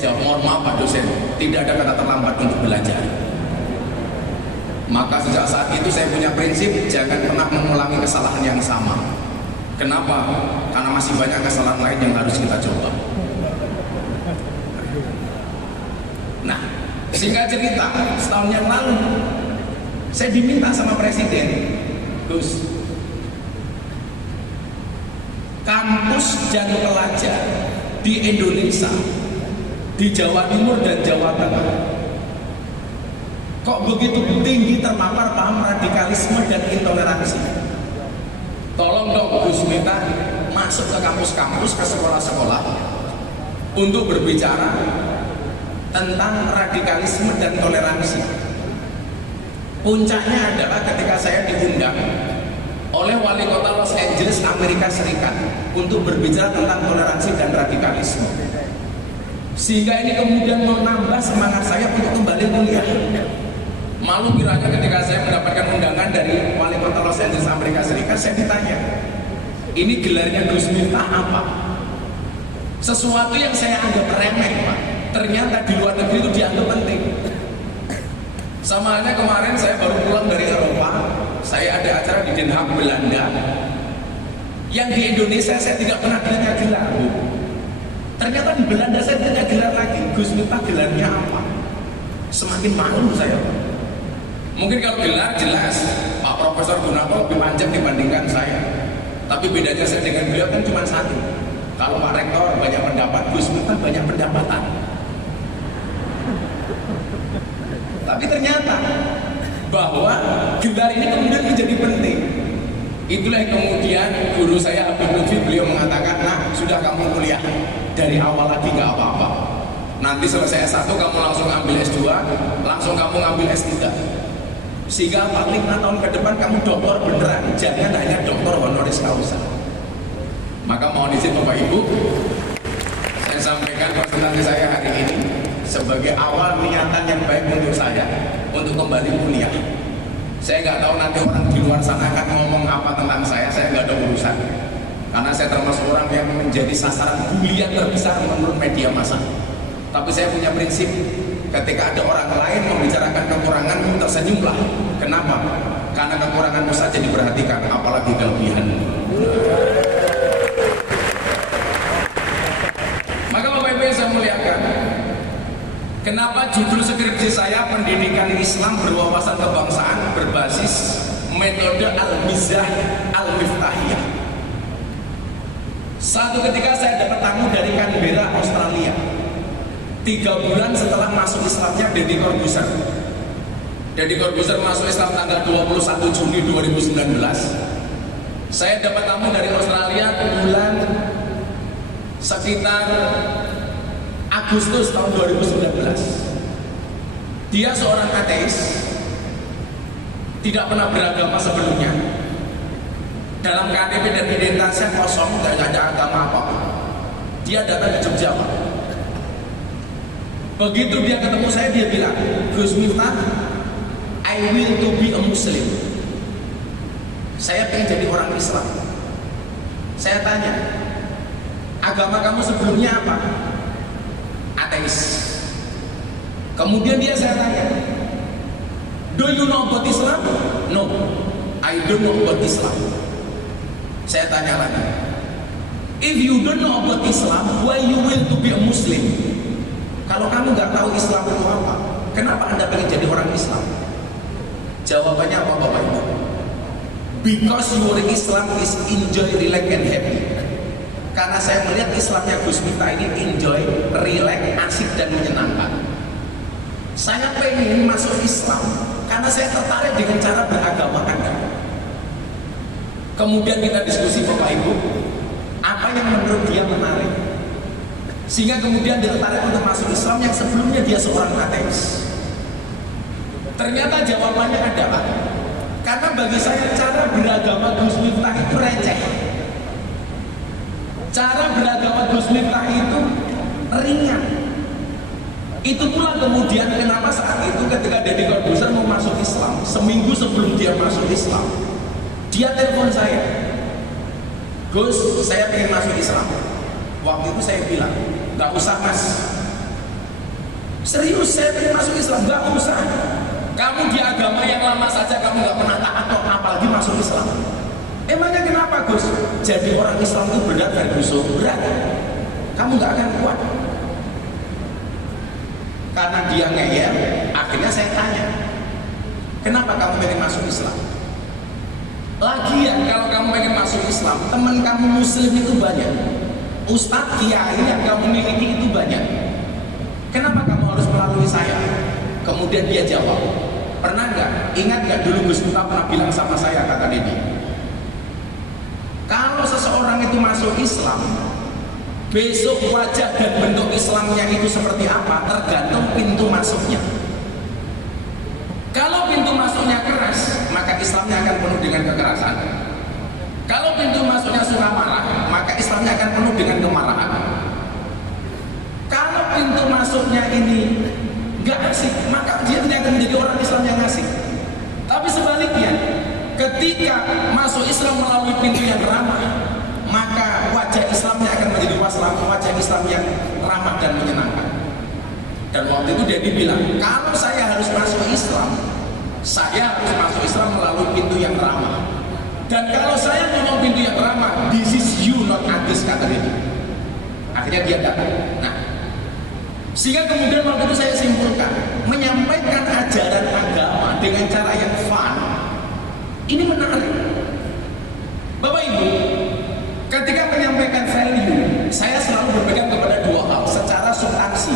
jawab, mohon maaf Pak dosen, tidak ada kata terlambat untuk belajar. Maka sejak saat itu saya punya prinsip, jangan pernah mengulangi kesalahan yang sama. Kenapa? Karena masih banyak kesalahan lain yang harus kita coba. Nah, singkat cerita, setahun yang lalu saya diminta sama presiden, Gus, kampus dan pelajar di Indonesia, di Jawa Timur dan Jawa Tengah, kok begitu tinggi terpapar paham radikalisme dan intoleransi. Tolong dong Gus minta masuk ke kampus-kampus, ke sekolah-sekolah untuk berbicara tentang radikalisme dan toleransi. Puncaknya adalah ketika saya diundang oleh wali kota Los Angeles, Amerika Serikat untuk berbicara tentang toleransi dan radikalisme. Sehingga ini kemudian menambah semangat saya untuk kembali kuliah. Malu kiranya ketika saya mendapatkan undangan dari wali kota Los Angeles, Amerika Serikat, saya ditanya, ini gelarnya Gus Miftah apa? Sesuatu yang saya anggap remeh, Pak, ternyata di luar negeri itu dianggap penting. Sama halnya kemarin saya baru pulang dari Eropa, saya ada acara di Den Haag, Belanda, yang di Indonesia saya tidak pernah ditanya gelar, Bu. Ternyata di Belanda saya ditanya gelar lagi, Gus Miftah gelarnya apa? Semakin malu saya, Pak. Mungkin kalau gelar jelas Pak Profesor Gunarto lebih panjang dibandingkan saya, tapi bedanya saya dengan beliau kan cuma satu. Kalau Pak Rektor banyak pendapat, Gus Miftah banyak pendapatan. Tapi ternyata bahwa gelar ini kemudian menjadi penting. Itulah yang kemudian guru saya Habib Lutfi, beliau mengatakan, nah sudah kamu kuliah dari awal lagi nggak apa-apa. Nanti selesai S1 kamu langsung ambil S2, langsung kamu ngambil S3. Sehingga 4-5 tahun ke depan kamu doktor beneran, jangan hanya doktor honoris causa. Maka mohon izin Bapak Ibu, saya sampaikan presentasi saya hari ini sebagai awal niatan yang baik untuk saya untuk kembali kuliah. Saya nggak tahu nanti orang di luar sana akan ngomong apa tentang saya nggak ada urusan. Karena saya termasuk orang yang menjadi sasaran bulian terbesar menurut media massa. Tapi saya punya prinsip, ketika ada orang lain membicarakan kekuranganmu, tersenyumlah. Kenapa? Karena kekuranganmu saja diperhatikan, apalagi kelebihanmu. Maka Bapak Ibu yang saya muliakan, kenapa judul skripsi saya pendidikan Islam berwawasan kebangsaan berbasis metode Al-Mizah Al-Miftahiyah. Satu ketika saya dapat tamu dari Canberra, Australia. 3 bulan setelah masuk Islamnya Deddy Corbuzier. Deddy Corbuzier masuk Islam tanggal 21 Juni 2019. Saya dapat tamu dari Australia bulan sekitar Agustus tahun 2019. Dia seorang ateis, tidak pernah beragama sebelumnya. Dalam KTP dan identitasnya kosong, tidak ada agama apa-apa. Dia datang ke Jogja, Pak. Begitu dia ketemu saya, dia bilang, Gus Miftah, I will to be a Muslim. Saya pengen jadi orang Islam. Saya tanya, agama kamu sebelumnya apa? Ateis. Kemudian saya tanya, do you know about Islam? No, I don't know about Islam. Saya tanya lagi, if you don't know about Islam, why you will to be a Muslim? Kalau kamu nggak tahu Islam itu apa, kenapa Anda pengen jadi orang Islam? Jawabannya apa Bapak Ibu? Because your Islam is enjoy, relax, and happy. Karena saya melihat Islamnya Gus Miftah ini enjoy, relax, asik, dan menyenangkan. Saya pengen masuk Islam karena saya tertarik dengan cara beragama Anda. Kemudian kita diskusi Bapak Ibu, apa yang menurut dia menarik, sehingga kemudian dia tertarik untuk masuk Islam yang sebelumnya dia seorang ateis. Ternyata jawabannya adalah karena bagi saya cara beragama Gus Miftah itu receh. Cara beragama Gus Miftah itu ringan. Itu pula kemudian kenapa saat itu ketika Deddy Corbuzier mau masuk Islam, seminggu sebelum dia masuk Islam, dia telepon saya, Gus, saya pengen masuk Islam. Waktu itu saya bilang, gak usah Mas, Serius, saya pengen masuk Islam. Gak usah. Kamu di agama yang lama saja kamu gak pernah taat kok, apalagi masuk Islam. Emangnya kenapa Gus? Jadi orang Islam itu berat dan busuk? Berat. Kamu gak akan kuat. Karena dia ngeyel, akhirnya saya tanya, kenapa kamu pengen masuk Islam? Lagian kalau kamu pengen masuk Islam, teman kamu muslim itu banyak, ustadz kiai yang kamu miliki itu banyak. Kenapa kamu harus melalui saya? Kemudian dia jawab, pernah nggak? Ingat nggak dulu Gus Miftah pernah bilang sama saya, kata Dedi, kalau seseorang itu masuk Islam, besok wajah dan bentuk Islamnya itu seperti apa tergantung pintu masuknya. Kalau pintu masuknya keras, maka Islamnya akan penuh dengan kekerasan. Kalau pintu masuknya suka marah, maka Islamnya akan penuh dengan kemarahan. Kalau pintu masuknya ini gak asik, maka dia tidak akan menjadi orang Islam yang asik. Tapi sebaliknya, ketika masuk Islam melalui pintu yang ramah, maka wajah Islamnya akan menjadi wajah Islam yang ramah dan menyenangkan. Dan waktu itu dia bilang, kalau saya harus masuk Islam, saya harus masuk Islam melalui pintu yang ramah. Dan kalau saya ngomong pintu yang ramah, this is you not others, kata dia. Akhirnya dia datang. Nah, sehingga kemudian waktu itu saya simpulkan, menyampaikan ajaran agama dengan cara yang fun, ini menarik. Bapak Ibu, ketika menyampaikan value, saya selalu berpegang kepada dua hal secara substansi.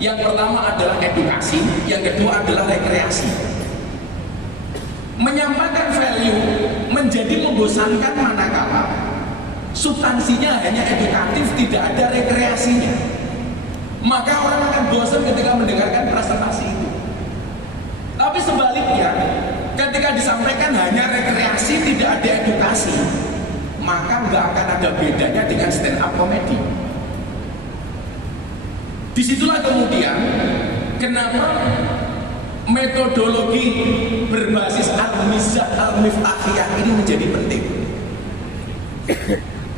Yang pertama adalah edukasi, yang kedua adalah rekreasi. Menyampaikan value menjadi membosankan manakala substansinya hanya edukatif, tidak ada rekreasinya. Maka orang akan bosan ketika mendengarkan presentasi itu. Tapi sebaliknya, ketika disampaikan hanya rekreasi, tidak ada edukasi, maka nggak akan ada bedanya dengan stand up comedy. Disitulah kemudian kenapa metodologi berbasis al-mizah al-miftahiyah ini menjadi penting.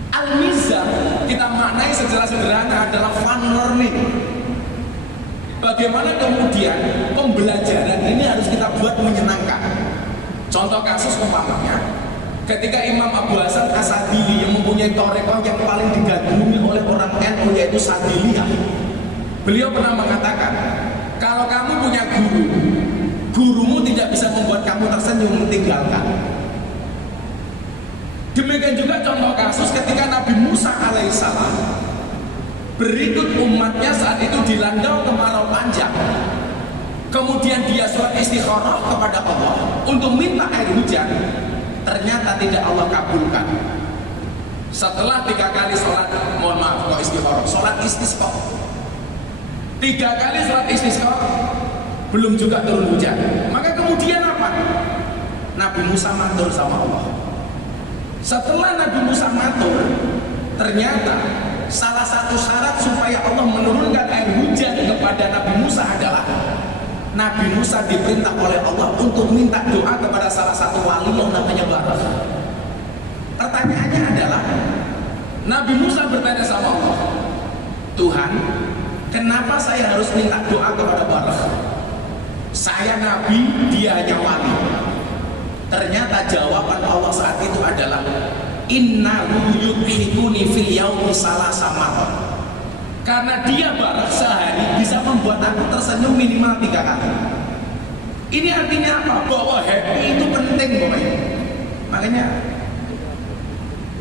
Al-mizah kita maknai secara sederhana adalah fun learning. Bagaimana kemudian pembelajaran ini harus kita buat menyenangkan. Contoh kasus umpamanya, ketika Imam Abu Hasan As-Sadili yang mempunyai thariqah yang paling digandrungi oleh orang NU yaitu Sadiliyah, beliau pernah mengatakan, kalau kamu punya guru, gurumu tidak bisa membuat kamu tersenyum, tinggalkan. Demikian juga contoh kasus ketika Nabi Musa alaihissalam berikut umatnya saat itu dilanda kemarau panjang. Kemudian dia sholat istikharah kepada Allah untuk minta air hujan. Ternyata tidak Allah kabulkan. Setelah 3 kali sholat, mohon maaf kok istikharah, sholat istisqa, 3 kali sholat istisqa belum juga turun hujan. Maka kemudian apa? Nabi Musa matur sama Allah. Setelah Nabi Musa matur, ternyata salah satu syarat supaya Allah menurunkan air hujan kepada Nabi Musa adalah Nabi Musa diperintah oleh Allah untuk minta doa kepada salah satu wali yang namanya Barak. Pertanyaannya adalah, Nabi Musa bertanya sama Allah, Tuhan, kenapa saya harus minta doa kepada Barak? Saya Nabi, dia hanya wali. Ternyata jawaban Allah saat itu adalah innahu yudhikuni fil yaumi salasa marrat. Karena dia Barak sehari bisa membuat aku tersenyum minimal 3 kali. Ini artinya apa? Bahwa happy itu penting pokoknya. Makanya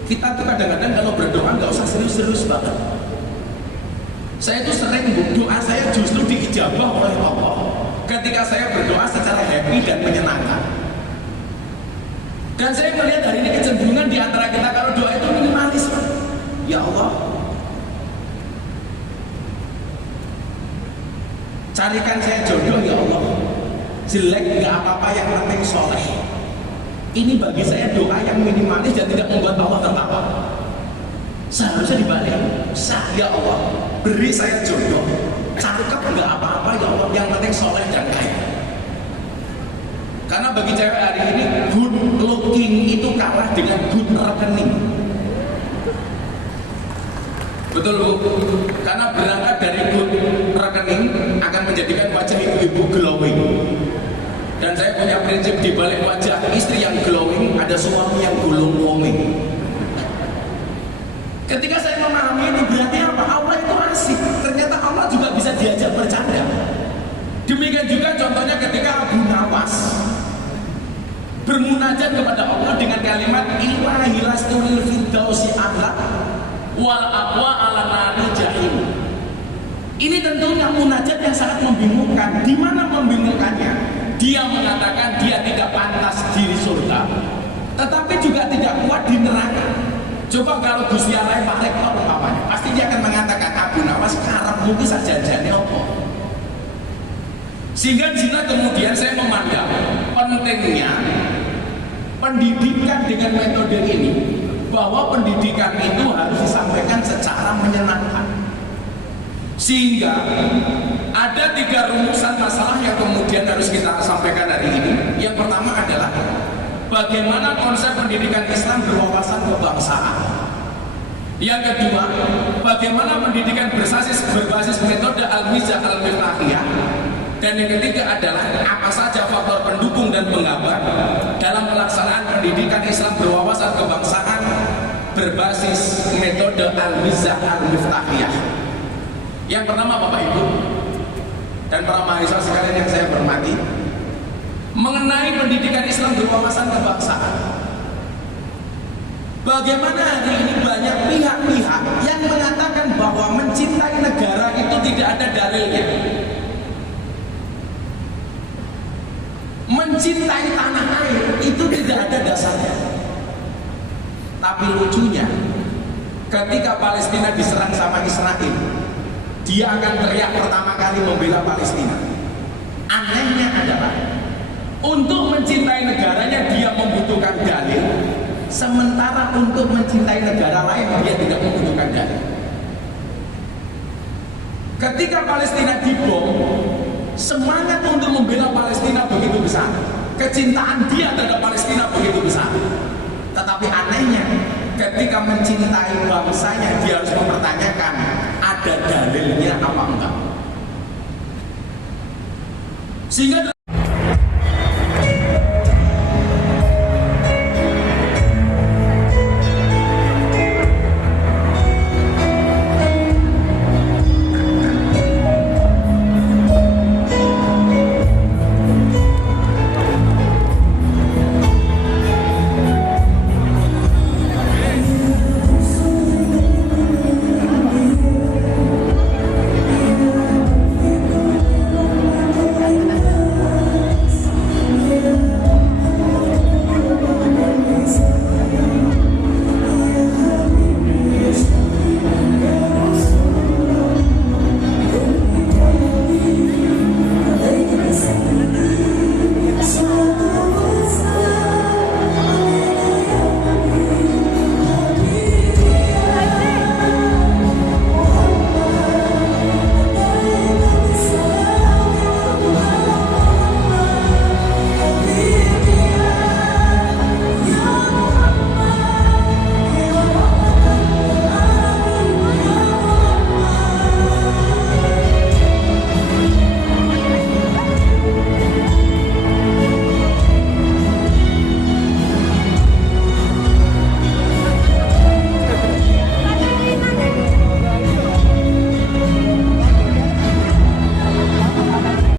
kita tuh kadang-kadang kalau berdoa nggak usah serius-serius banget. Saya itu sering doa saya justru diijabah oleh Allah ketika saya berdoa secara happy dan menyenangkan. Dan saya melihat hari ini kecenderungan di antara kita kalau doa itu minimalis. Ya Allah, carikan saya jodoh ya Allah. Jelek nggak apa-apa, yang penting soleh. Ini bagi saya doa yang minimalis dan tidak membuat Allah tertawa. Seharusnya dibalik. Ya Allah, beri saya jodoh. Cakep nggak apa-apa ya Allah, yang penting soleh dan kaya. Karena bagi cewek hari ini good looking itu kalah dengan good rekening. Betul Bu? Karena berangkat dari good rekening akan menjadikan wajah ibu-ibu glowing. Dan saya punya prinsip, di balik wajah istri yang glowing ada suami yang gulung-gulung. Ketika saya memahami ini berarti apa? Allah itu asik. Ternyata Allah juga bisa diajak bercanda. Demikian juga contohnya ketika Abu Nawas bermunajat kepada Allah dengan kalimat ilahi lastunil firdausi a'la wal aqwa ala nari jahim. Ini tentunya munajat yang sangat membingungkan. Di mana membingungkannya? Dia mengatakan dia tidak pantas di surga, tetapi juga tidak kuat di neraka. Coba kalau Gusti Allah Pak Rektor umpamanya, pasti dia akan mengatakan Abu Nawas karep mungkin saja jane apa. Sehingga di sini kemudian saya memandang pentingnya pendidikan dengan metode ini, bahwa pendidikan itu harus disampaikan secara menyenangkan. Sehingga ada 3 rumusan masalah yang kemudian harus kita sampaikan hari ini. Yang pertama adalah bagaimana konsep pendidikan Islam berwawasan kebangsaan. Yang kedua, bagaimana pendidikan berbasis metode al-mizah al-miftahiyah. Dan yang ketiga adalah apa saja faktor pendukung dan penghambat dalam pelaksanaan pendidikan Islam berwawasan kebangsaan berbasis metode al-mizah al-miftahiyah. Yang pertama Bapak Ibu dan para mahasiswa sekalian yang saya hormati, mengenai pendidikan Islam berwawasan kebangsaan. Bagaimana hari ini banyak pihak-pihak yang mengatakan bahwa mencintai negara itu tidak ada dalilnya. Mencintai tanah air itu tidak ada dasarnya. Tapi lucunya, ketika Palestina diserang sama Israel, dia akan teriak pertama kali membela Palestina. Anehnya adalah untuk mencintai negaranya dia membutuhkan dalil, sementara untuk mencintai negara lain dia tidak membutuhkan dalil. Ketika Palestina dibom, semangat untuk membela Palestina begitu besar, kecintaan dia terhadap Palestina begitu besar. Tetapi anehnya, ketika mencintai bangsanya dia harus mempertanyakan ada dalilnya apa enggak. Sehingga